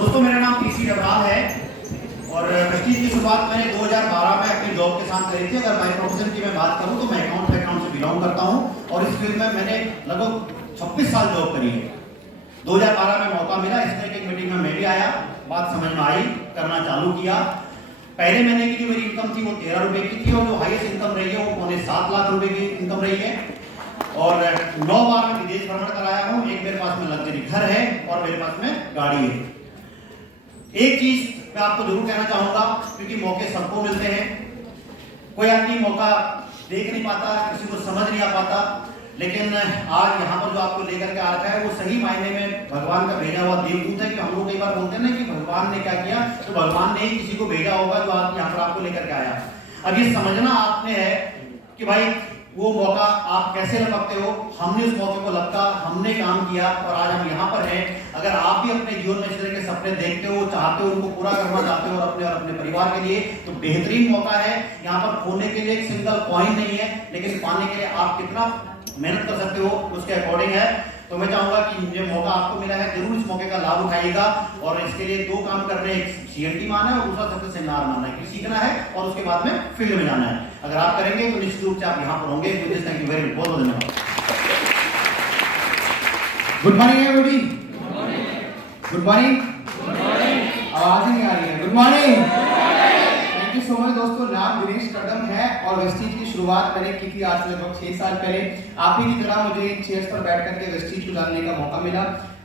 दोस्तों मेरा नाम पीसी डबराल है और प्रेस्टीज की शुरुआत मैंने 2012 में अपनी जॉब के साथ करी थी। अगर माय प्रोफेशन की मैं बात करूं तो मैं अकाउंट बैकग्राउंड से बिलोंग करता हूं और इस फील्ड में मैंने लगभग 26 साल जॉब करी है। 2012 में मौका मिला, इस तरह की मीटिंग में मैं भी आया, बात समझ में आई, करना चालू किया। पहले महीने की जो मेरी इनकम थी वो 13 रुपए की थी और जो हाईएस्ट इनकम रही है वो 7 लाख रुपए की इनकम रही है। और 9 बार मैं विदेश भ्रमण कराया हूँ। एक मेरे पास में लग्जरी घर है और मेरे पास में गाड़ी है। एक चीज मैं आपको जरूर कहना चाहूंगा, क्योंकि मौके सबको मिलते हैं, कोई आदमी मौका देख नहीं पाता, किसी को समझ नहीं आ पाता, लेकिन आज यहाँ पर जो आपको लेकर के आ रखा है वो सही मायने में भगवान का भेजा हुआ देवदूत है। कि हम लोग कई बार बोलते हैं ना कि भगवान ने क्या किया, तो भगवान ने ही किसी को भेजा होगा जो आप यहाँ पर आपको लेकर के आया। अब ये समझना आपने है कि भाई वो मौका आप कैसे लपकते हो। हमने उस मौके को लपका, हमने काम किया और आज हम यहाँ पर हैं। अगर आप भी अपने जीवन में इस तरह के सपने देखते हो, चाहते हो, उनको पूरा करना चाहते हो और अपने परिवार के लिए, तो बेहतरीन मौका है। यहाँ पर खोने के लिए एक सिंगल कॉइन नहीं है, लेकिन पाने के लिए आप कितना मेहनत कर सकते हो उसके अकॉर्डिंग है। तो मैं चाहूंगा कि जो मौका आपको मिला है जरूर इस मौके का लाभ उठाइएगा। और इसके लिए 2 काम करने, एक सीएनटी माना है और दूसरा सबसे सेमिनार माना है, कि सीखना है और उसके बाद में फील्ड में जाना है। अगर आप करेंगे तो निश्चित रूप से आप यहाँ पर होंगे। थैंक यू वेरी मच, बहुत बहुत धन्यवाद। Good morning everybody. Good morning. आवाज ही नहीं आ रही है। Good morning. Thank you so much दोस्तों। नाम दिनेश कदम है और वेस्टीज की शुरुआत मैंने की थी आज से लगभग 6 साल पहले। आप ही की तरह मुझे इन चेयर्स पर बैठ करके वेस्टीज को जानने का मौका मिला।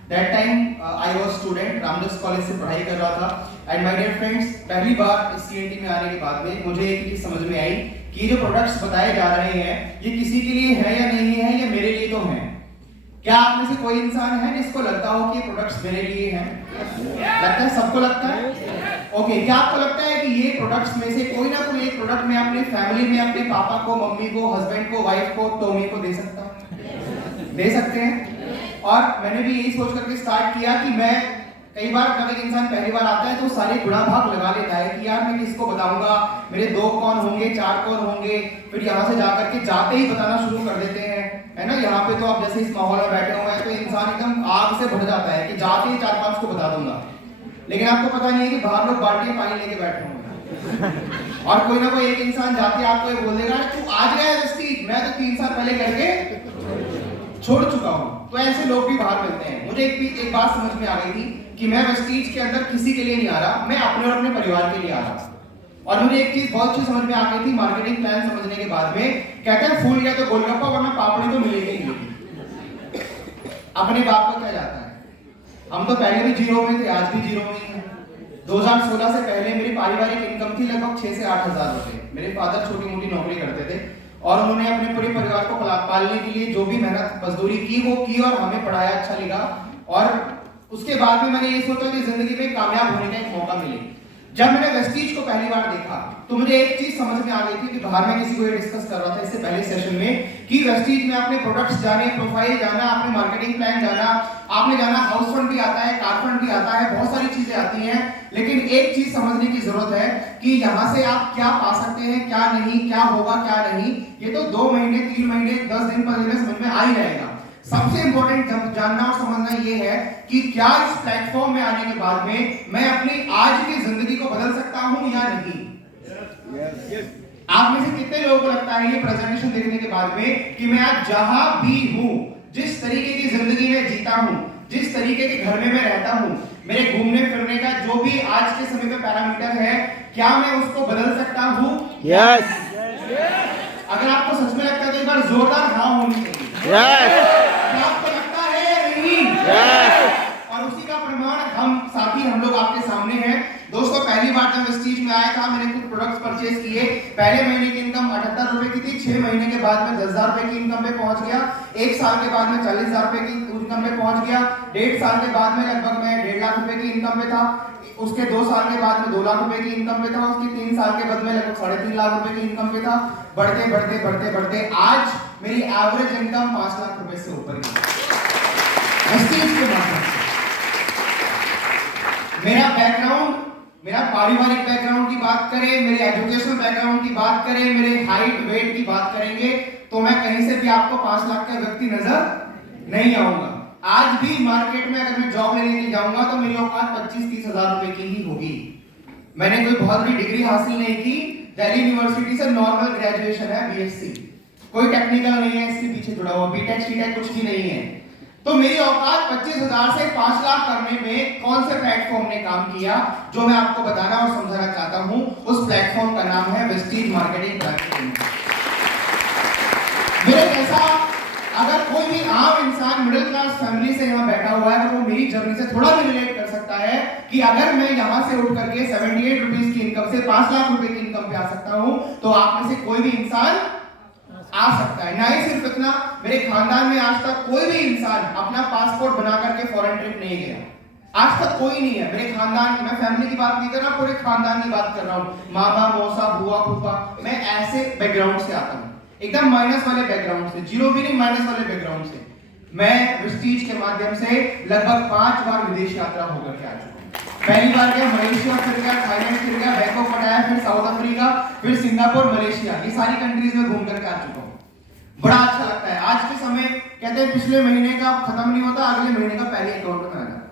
That time I was student, Ramdas college से पढ़ाई कर रहा था। एंड माय डियर फ्रेंड्स, पहली बार सीएनटी में आने के बाद में मुझे एक चीज समझ में आई कि ये जो प्रोडक्ट्स बताए जा रहे हैं ये किसी के लिए है या नहीं है, या मेरे लिए तो है। क्या आप में से कोई इंसान है जिसको लगता हो कि ये प्रोडक्ट्स मेरे लिए हैं? लगता है, सबको लगता है। ओके, क्या आपको लगता है कि ये प्रोडक्ट्स में से कोई ना कोई एक प्रोडक्ट मैं अपनी फैमिली में अपने पापा को, मम्मी को, हस्बैंड को, वाइफ को, टॉमी को दे सकता हूं? दे सकते हैं। और मैंने भी यही सोच करके स्टार्ट किया कि मैं, कई बार जब एक इंसान पहली बार आता है तो सारे गुणा भाग लगा लेता है कि यार मैं किसको बताऊंगा, मेरे 2 कौन होंगे, 4 कौन होंगे, फिर यहाँ से जाकर के जाते ही बताना शुरू कर देते हैं, है ना। यहाँ पे तो आप जैसे इस माहौल में बैठे हुए हैं तो इंसान एकदम आग से भर जाता है कि जाते ही 4-5 को बता दूंगा। लेकिन आपको पता नहीं है कि बाहर लोग बाल्टी में पानी लेके बैठे होंगे और कोई ना कोई एक इंसान जाके आपको ये बोल देगा तू आज गया वेस्टीज, मैं तो 3 साल पहले करके छोड़ चुका हूं। तो ऐसे लोग भी बाहर मिलते हैं। मुझे एक बात समझ में आ गई थी कि मैं वेस्टीज के अंदर किसी के लिए नहीं आ रहा, मैं अपने और अपने परिवार के लिए आ रहा। और मुझे एक चीज बहुत अच्छी समझ में आ गई थी मार्केटिंग प्लान समझने के बाद में। कहते हैं फूल गया तो गोलगप्पा, वरना पापड़ी तो मिलेगी नहीं। अपने बाप का क्या जाता है। हम तो पहले भी जीरो में थे, आज भी जीरो में ही हैं। 2016 से पहले मेरी पारिवारिक इनकम थी लगभग 6 से 8 हजार रुपए। मेरे फादर छोटी मोटी नौकरी करते थे और उन्होंने अपने पूरे परिवार को पालने के लिए जो भी मेहनत मजदूरी की वो की और हमें पढ़ाया, अच्छा लिखा। और उसके बाद में मैंने ये सोचा कि जिंदगी में कामयाब होने का एक मौका मिले। जब मैंने वेस्टीज को पहली बार देखा तो मुझे एक चीज समझ में आ गई थी कि बाहर में किसी को ये डिस्कस कर रहा था इससे पहले सेशन में कि वेस्टीज में आपने प्रोडक्ट्स जाने, प्रोफाइल जाना, आपने मार्केटिंग प्लान जाना, आपने जाना, हाउस फंड भी आता है, कार फंड भी आता है, बहुत सारी चीजें आती हैं। लेकिन एक चीज समझने की जरूरत है कि यहाँ से आप क्या पा सकते हैं, क्या नहीं, क्या होगा, क्या नहीं, ये तो 2 महीने, 3 महीने, 10 दिन, 15 दिन समझ में आ ही जाएगा। सबसे इंपॉर्टेंट जानना और समझना ये है कि क्या इस प्लेटफॉर्म में आने के बाद में मैं अपनी आज की जिंदगी को बदल सकता हूं या नहीं। आप में से कितने लोगों को लगता है ये प्रेजेंटेशन देखने के बाद में कि मैं आज जहां भी हूं, जिस तरीके की जिंदगी में जीता हूं, जिस तरीके के घर में मैं रहता हूं, मेरे घूमने फिरने का जो भी आज के समय में पैरामीटर है, क्या मैं उसको बदल सकता हूं? यस। अगर आपको सच में लगता है तो एक बार जोरदार हाँ होनी चाहिए। यस। क्या आपको लगता है? नहीं। यस। और उसी का प्रमाण हम लोग आपके सामने हैं। दोस्तों पहली बार जब वेस्टीज में आया था मैंने कुछ प्रोडक्ट्स परचेज किए। पहले महीने की इनकम 78 रुपए की थी, 6 महीने के बाद में 10,000 रुपए की इनकम पे पहुंच गया, 1 साल के बाद में 40,000 रुपए की इनकम पे पहुंच गया, 1.5 साल के बाद में लगभग मैं 1.5 लाख रुपए की इनकम पे था, उसके 2 साल के बाद में 2 लाख रुपए की इनकम पे था, उसके 3 साल के बाद में लगभग 3.5 लाख रुपए की इनकम पे था। बढ़ते बढ़ते बढ़ते बढ़ते आज मेरी एवरेज इनकम 5 लाख रुपए से ऊपर की वेस्टीज के माध्यम से। मेरा बैकग्राउंड, मेरा पारिवारिक बैकग्राउंड की बात करें, मेरे एजुकेशनल बैकग्राउंड की बात करें, मेरे हाइट वेट की बात करेंगे तो मैं कहीं से भी आपको 5 लाख का व्यक्ति नजर नहीं आऊंगा। आज भी मार्केट में अगर मैं जॉब लेने के लिए जाऊंगा तो मेरी औकात 25-30 हजार रुपए की ही होगी। मैंने कोई बहुत बड़ी डिग्री हासिल नहीं की, दिल्ली यूनिवर्सिटी से नॉर्मल ग्रेजुएशन है, बीएससी, कोई टेक्निकल नहीं है इसके पीछे जुड़ा हुआ, बीटेक सीटेक कुछ भी नहीं है। तो मेरी औकात 25,000 से 5 लाख करने में कौन से प्लेटफॉर्म ने काम किया, जो मैं आपको बताना और समझाना चाहता हूं। उस प्लेटफॉर्म का नाम है वेस्टीज मार्केटिंग प्राइवेट लिमिटेड। मेरे जैसा अगर कोई भी आम इंसान मिडिल क्लास फैमिली से यहाँ बैठा हुआ है, तो वो मेरी जर्नी से थोड़ा भी रिलेट कर सकता है कि अगर मैं यहाँ से उठ करके 78 रुपीस की इनकम से 5 लाख रुपए की इनकम पे आ सकता हूँ, तो आप में से कोई भी इंसान आ सकता है। ना ही सिर्फ इतना, मेरे खानदान में आज तक कोई भी इंसान अपना पासपोर्ट बना करके फॉरेन ट्रिप नहीं गया, आज तक कोई नहीं है मेरे खानदान की। मैं फैमिली की बात नहीं कर रहा, पूरे खानदान की बात कर रहा हूँ, मामा मौसा बुआ फूफा। मैं ऐसे बैकग्राउंड से आता हूँ, एकदम माइनस वाले बैकग्राउंड से, जीरो भी नहीं, माइनस वाले बैकग्राउंड से। मैं वेस्टीज के माध्यम से लगभग 5 बार विदेश यात्रा होकर के आ चुका हूँ। पहली बार गया मलेशिया, फिर गया थाईलैंड, फिर गया बैंकॉक पटाया, फिर साउथ अफ्रीका, फिर सिंगापुर, मलेशिया, ये सारी कंट्रीज में घूम करके आ चुका हूँ। बड़ा अच्छा लगता है। आज के समय कहते हैं पिछले महीने का खत्म नहीं होता, अगले महीने का पहले अकाउंट में आ जाता है।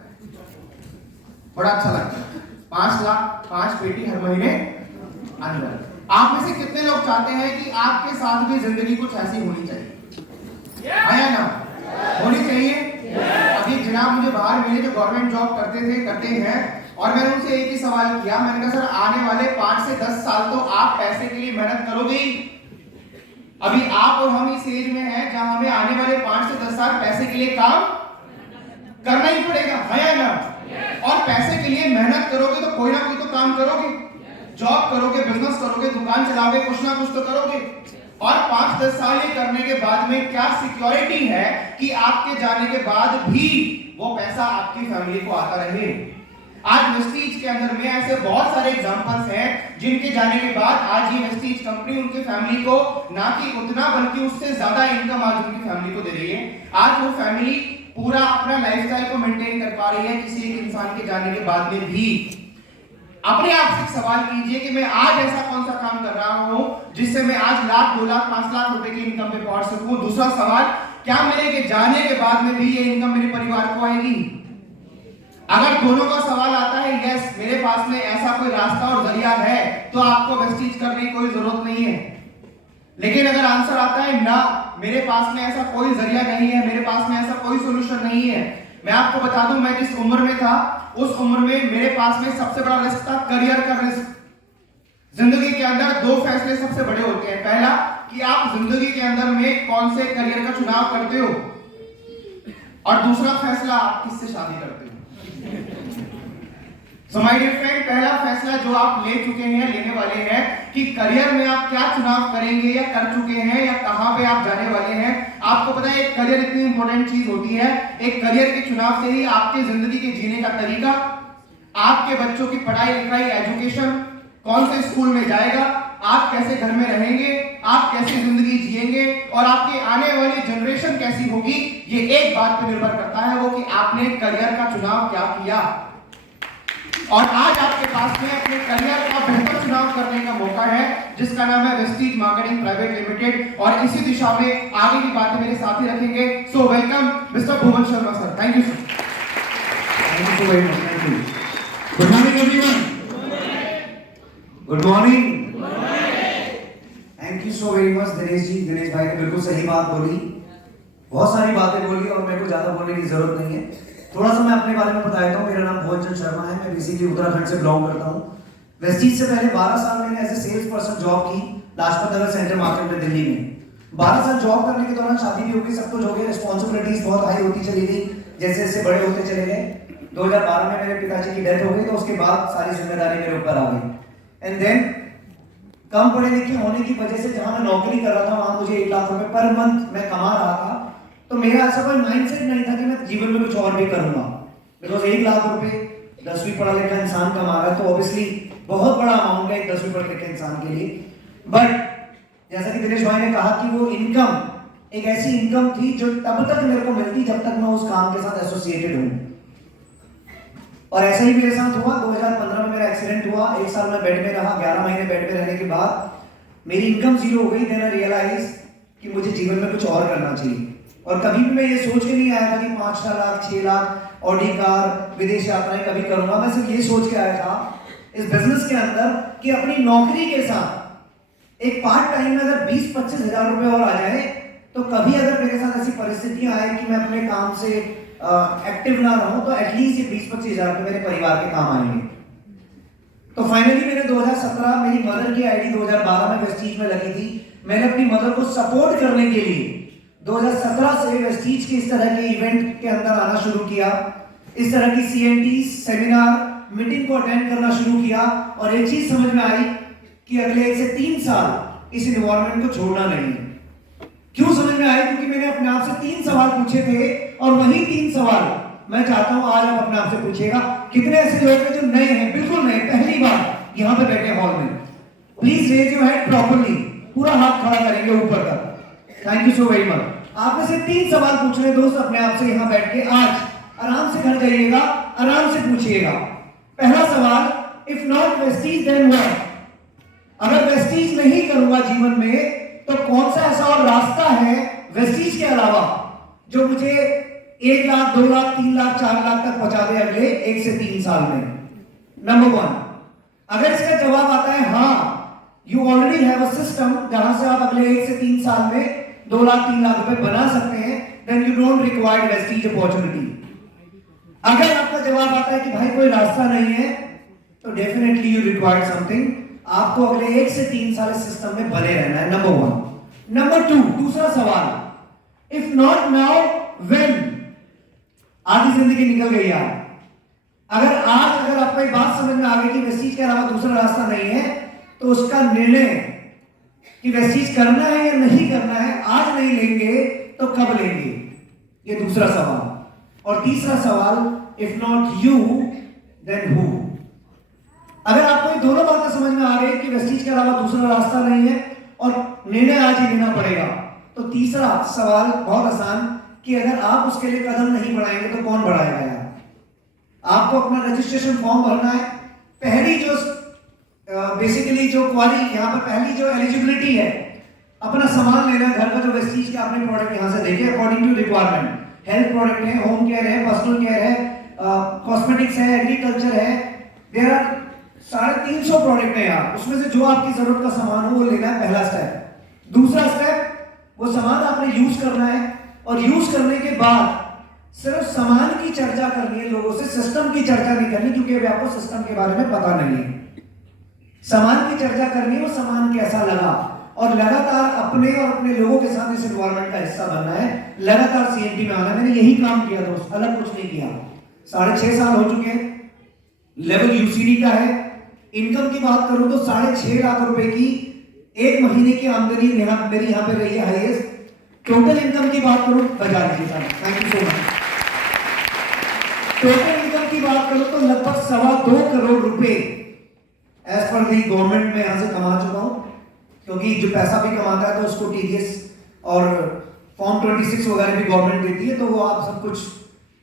बड़ा अच्छा लगता है। 5 लाख 5 पेटी हर महीने आने वाली। आप में से कितने लोग चाहते हैं कि आपके साथ भी जिंदगी कुछ ऐसी होनी चाहिए? आया ना, होनी चाहिए। अभी जनाब मुझे बाहर मिले जो गवर्नमेंट जॉब करते हैं, और मैंने उनसे एक ही सवाल किया। मैंने कहा सर आने वाले 5 से 10 साल तो आप पैसे के लिए मेहनत करोगे ही। अभी आप और हम इस एज में हैं जहां हमें आने वाले 5 से 10 साल पैसे के लिए काम करना ही पड़ेगा, है या ना? और पैसे के लिए मेहनत करोगे तो कोई ना कोई तो काम करोगे, जॉब करोगे, बिजनेस करोगे, दुकान चलाओगे, कुछ ना कुछ तो करोगे। और 5-10 साल ये करने के बाद में क्या सिक्योरिटी है कि आपके जाने के बाद भी वो पैसा आपकी फैमिली को आता रहे? आज वेस्टीज के अंदर में ऐसे बहुत सारे एग्जांपल्स हैं जिनके जाने के बाद आज ये वेस्टीज कंपनी उनकी फैमिली को ना कि उतना बल्कि उससे ज्यादा इनकम आज उनकी फैमिली को दे रही है। आज वो फैमिली पूरा अपना लाइफस्टाइल को मेंटेन कर पा रही है किसी एक इंसान के जाने के बाद में भी। अपने आप से सवाल कीजिए कि मैं आज ऐसा कौन सा काम कर रहा हूं जिससे मैं आज लाख 2 लाख 5 लाख रुपए की इनकम पे पहुंच सकूं। दूसरा सवाल, क्या मेरे के जाने के बाद में भी ये इनकम मेरे परिवार को आएगी? अगर दोनों का सवाल आता है यस, मेरे पास में ऐसा कोई रास्ता और जरिया है, तो आपको वेस्टीज करने की कोई जरूरत नहीं है। लेकिन अगर आंसर आता है ना, मेरे पास में ऐसा कोई जरिया नहीं है, मेरे पास में ऐसा कोई सोल्यूशन नहीं है, मैं आपको बता दूं मैं जिस उम्र में था उस उम्र में मेरे पास में सबसे बड़ा रिस्क था करियर का रिस्क। जिंदगी के अंदर 2 फैसले सबसे बड़े होते हैं। पहला कि आप जिंदगी के अंदर में कौन से करियर का चुनाव करते हो, और दूसरा फैसला आप किससे शादी करते हो। So my dear friend, पहला फैसला जो आप ले चुके हैं, लेने वाले हैं कि करियर में आप क्या चुनाव करेंगे या कर चुके हैं या कहां पे आप जाने वाले हैं। आपको पता है एक करियर इतनी इंपॉर्टेंट चीज होती है, एक करियर के चुनाव से ही आपके जिंदगी के जीने का तरीका, आपके बच्चों की पढ़ाई लिखाई, एजुकेशन, कौन से स्कूल में जाएगा, आप कैसे घर में रहेंगे, आप कैसे जिंदगी जिएंगे, और आपकी आने वाली जनरेशन कैसी होगी, ये एक बात पर निर्भर करता है, वो कि आपने करियर का चुनाव क्या किया। और आज आपके पास में अपने करियर का बेहतर चुनाव करने का मौका है, जिसका नाम है वेस्टीज मार्केटिंग प्राइवेट लिमिटेड, और इसी दिशा में आगे की बातें मेरे साथी रखेंगे। So welcome mister Bhuvan Sharma sir. Thank you sir. Thank you so very much. Thank you. Good morning everyone. Good morning. Thank you so very much Dinesh ji. Dinesh भाई ने बिल्कुल सही बात बोली, बहुत सारी बातें बोली और मेरे को ज्यादा बोलने की जरूरत नहीं है। थोड़ा सा मैं अपने बारे में बता देता हूँ। मेरा नाम भुवन शर्मा है, मैं बेसिकली उत्तराखंड से बिलोंग करता हूँ। वेस्टीज से पहले 12 साल मैंने as a sales person job की लाजपत नगर सेंट्रल मार्केट में दिल्ली में। 12 साल जॉब करने के दौरान शादी भी हो गई, सब कुछ हो गया, रिस्पॉन्सिबिलिटीज बहुत हाई होती चली गई, जैसे जैसे बड़े होते चले गए। 2012 में मेरे पिताजी की डेथ हो गई, तो उसके बाद सारी जिम्मेदारी मेरे ऊपर आ गई। एंड देन कम पढ़े लिखे होने की वजह से जहां मैं नौकरी कर रहा था वहां मुझे 1 लाख रुपए पर मंथ मैं कमा रहा था, तो मेरा ऐसा कोई माइंडसेट नहीं था कि मैं जीवन में कुछ और भी करूंगा। बिकॉज 1 लाख रुपए 10वीं पढ़ा लिखा इंसान कमा रहा है, तो ऑब्वियसली बहुत बड़ा अमाउंट है एक 10वीं पढ़े लिखे इंसान के लिए। बट जैसा कि दिनेश भाई ने कहा कि वो इनकम एक ऐसी इनकम थी जो तब तक मेरे को मिलती जब तक मैं उस काम के साथ एसोसिएटेड हूं। और ऐसा ही मेरे साथ हुआ। 2015 में मेरा एक्सीडेंट हुआ, 1 साल मैं बेड में रहा। 11 महीने बेड में रहने के बाद मेरी इनकम जीरो हो गई। देन आई रियलाइज कि मुझे जीवन में कुछ और करना चाहिए। और कभी भी मैं ये सोच के नहीं आया था कि 5 लाख 6 लाख ऑडी कार विदेश यात्राएं कभी करूंगा। मैं सिर्फ ये सोच के आया था इस बिजनेस के अंदर कि अपनी नौकरी के साथ एक पार्ट टाइम में अगर 20-25 हजार रुपए और आ जाए तो कभी अगर मेरे साथ ऐसी परिस्थितियां आए कि मैं अपने काम से एक्टिव ना रहूं तो एटलीस्ट ये 20-25 हजार रुपए मेरे परिवार के काम आएंगे। तो फाइनली मैंने 2017 मेरी मदर की आईडी 2012 में वेस्टीज में लगी थी। मैंने अपनी मदर को सपोर्ट करने के लिए 2017 से वेस्टीज के इस तरह के इवेंट के अंदर आना शुरू किया, इस तरह की सीएनटी सेमिनार मीटिंग को अटेंड करना शुरू किया और एक चीज समझ में आई कि अगले 1 से 3 साल इस एनवायरनमेंट को छोड़ना नहीं है। क्यों समझ में आया? क्योंकि मैंने अपने आप से 3 सवाल पूछे थे और वही 3 सवाल मैं चाहता हूं आज आप अपने आप से पूछिएगा। कितने ऐसे लोग हैं जो नए हैं, बिल्कुल नए, पहली बार यहां पे बैठे हॉल में? Please raise your hand properly, पूरा हाथ खड़ा करेंगे ऊपर तक। Thank you so very much. आप में से 3 सवाल पूछ रहे दोस्त अपने आप से यहां बैठ के। आज आराम से घर जाइएगा, आराम से पूछिएगा। पहला सवाल, if not Vestige then what? अगर वेस्टीज नहीं करूंगा जीवन में तो कौन सा ऐसा और रास्ता है वेस्टीज के अलावा जो मुझे 1 लाख 2 लाख 3 लाख 4 लाख तक पहुंचा दे अगले 1 से 3 साल में? नंबर 1, अगर इसका जवाब आता है हाँ, you already have a system जहां से आप अगले 1 से 3 साल में 2 लाख 3 लाख रुपए बना सकते हैं, then you don't require Vestige opportunity. अगर आपका जवाब आता है कि भाई कोई रास्ता नहीं है तो डेफिनेटली यू रिक्वायर समथिंग। आपको अगले 1 से 3 साल इस सिस्टम में बने रहना है। नंबर 1। नंबर 2, दूसरा सवाल, इफ नॉट नाउ व्हेन? आधी जिंदगी निकल गई यार। अगर आपको एक बात समझ में आ गई कि वेस्टीज के अलावा दूसरा रास्ता नहीं है तो उसका निर्णय कि वेस्टीज करना है या नहीं करना है आज नहीं लेंगे तो कब लेंगे? ये दूसरा सवाल। और तीसरा सवाल, if not you then who? अगर आपको ये दोनों बातें समझ में आ रही कि वेस्टीज के अलावा दूसरा रास्ता नहीं है और निर्णय आज ही लेना पड़ेगा, तो तीसरा सवाल बहुत आसान कि अगर आप उसके लिए कदम नहीं बढ़ाएंगे तो कौन बढ़ाएगा यार? आपको अपना रजिस्ट्रेशन फॉर्म भरना है। पहली जो बेसिकली जो क्वारी यहां पर पहली जो एलिजिबिलिटी है, अपना सामान लेना है घर का जो वेस्टीज के आपने प्रोडक्ट यहां से देखे according to requirement. Health product है, होम केयर है, पर्सनल केयर है, कॉस्मेटिक्स है, एग्रीकल्चर है, देयर आर 350 प्रोडक्ट है यार। उसमें से जो आपकी जरूरत का सामान हो वो लेना है, पहला स्टेप। दूसरा स्टेप, वो सामान आपने यूज करना है और यूज करने के बाद सिर्फ सामान की चर्चा करनी है लोगों से, सिस्टम की चर्चा नहीं करनी, क्योंकि अभी आपको सिस्टम के बारे में पता नहीं है। सामान की चर्चा करनी है, वो सामान कैसा लगा, और लगातार अपने और अपने लोगों के साथ इस एनवायरनमेंट का हिस्सा बनना है, लगातार सीएनटी में आना। मैंने यही काम किया दोस्त, अलग कुछ नहीं किया। 6.5 साल हो चुके हैं, लेवल यूसीडी का है। इनकम की बात करूं तो 6.5 लाख रुपए की एक महीने की आमदनी मेरी यहां पे रही है हाईएस्ट। टोटल इनकम की बात करूं, बजा दीजिए sir, thank you so much. Total income की बात करूं तो लगभग 2.25 करोड़ रुपए एज पर दी गवर्नमेंट में यहां से कमा चुका हूं, क्योंकि जो पैसा भी कमाता है तो उसको टीडीएस और फॉर्म 26 वगैरह भी गवर्नमेंट देती है, तो वो आप सब कुछ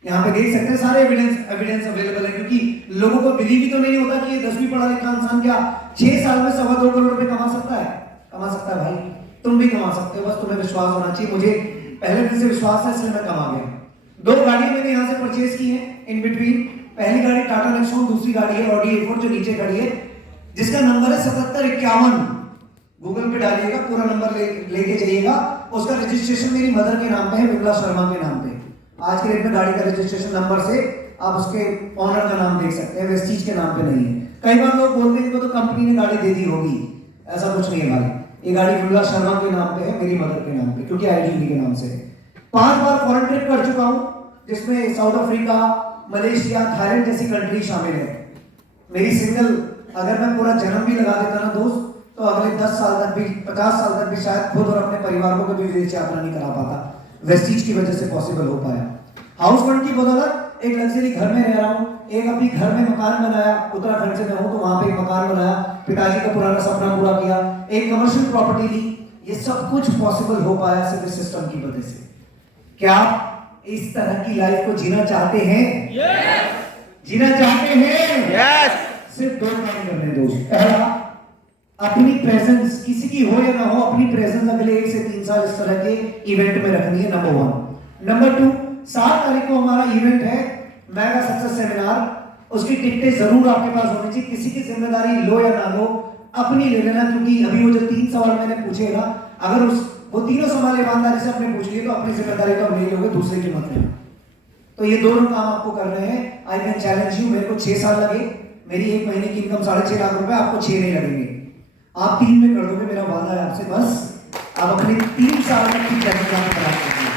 यहाँ पे देख सकते हैं। सारे एविडेंस अवेलेबल है, क्योंकि लोगों को बिलीव ही तो नहीं होता कि ये 10वीं पढ़ा लिखा इंसान क्या 6 साल में 2.25 करोड़ रुपए कमा सकता है। कमा सकता है भाई, तुम भी कमा सकते हो, बस तुम्हें विश्वास होना चाहिए। मुझे पहले दिन से विश्वास है, इसलिए मैं कमा गया। 2 गाड़ियां मैंने यहाँ से परचेज की हैं इन बिटवीन। पहली गाड़ी टाटा नेक्सॉन, दूसरी गाड़ी है ऑडी A4 जो नीचे खड़ी है, जिसका नंबर है 7751। गूगल पे डालिएगा, पूरा नंबर लेके जाइएगा। उसका रजिस्ट्रेशन मेरी मदर के नाम पे है, विमला शर्मा के नाम पे। आज के डेट में गाड़ी का रजिस्ट्रेशन नंबर से आप उसके ऑनर का नाम देख सकते हैं, वेस्टीज के नाम पे नहीं है। कई बार लोग बोलते हैं इनको तो कंपनी ने गाड़ी दे दी होगी, ऐसा कुछ नहीं है भाई। ये गाड़ी विमला शर्मा के नाम पे है, मेरी मदर के नाम पे, क्योंकि आईडी के नाम से। 5 बार फॉरेन ट्रिप कर चुका हूं, जिसमें साउथ अफ्रीका, मलेशिया, थाईलैंड जैसी कंट्री शामिल है। मेरी सिंगल अगर मैं पूरा जन्म भी लगा देता ना दोस्त, तो अगले 10 साल तक भी 50 साल तक भी शायद खुद और अपने परिवार को भी विदेश यात्रा नहीं करा पाता। वेस्टीज की वजह से पॉसिबल हो पाया। हाउस फंड की बदौलत एक लग्जरी घर में रह रहा हूँ, एक अपनी घर में मकान बनाया। उत्तराखंड से मैं हूँ तो वहां पे एक मकान बनाया, पिताजी का पुराना सपना पूरा किया, एक कमर्शियल प्रॉपर्टी ली। ये सब कुछ पॉसिबल हो पाया सिर्फ सिस्टम की वजह से। क्या आप इस तरह की लाइफ को जीना चाहते हैं? जीना चाहते हैं? सिर्फ 2 काम करने दो। पहला, अपनी प्रेजेंस, किसी की हो या ना हो, अपनी प्रेजेंस अगले 1 से 3 साल इस तरह के इवेंट में रखनी है। नंबर 1। नंबर 2, 7 तारीख को हमारा इवेंट है मेगा सक्सेस सेमिनार। उसकी टिकटें जरूर आपके पास होनी चाहिए। किसी की जिम्मेदारी लो या ना लो, अपनी ले लेना, क्योंकि अभी वो जो 3 सवाल मैंने पूछे ना, अगर वो तीनों सवाल ईमानदारी से अपने पूछ लिए तो अपनी जिम्मेदारी तो नहीं लोगे, दूसरे की मत लेना। तो ये दोनों काम आपको करने हैं। आई कैन चैलेंज यू, मेरे को 6 साल लगे, मेरी 1 महीने की इनकम 6.5 लाख रुपए, आपको 6 नहीं लगेंगे, आप 3 में कर दोगे, मेरा वादा है आपसे। बस आप अपने 3 साल में की चैलेंज आप करा सकते हैं।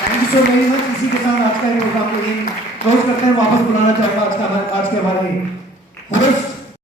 Thank you so very much. इसी के साथ आज का प्रोग्राम को क्लोज करते हैं। वापस बुलाना चाहूंगा आज के हमारे होस्ट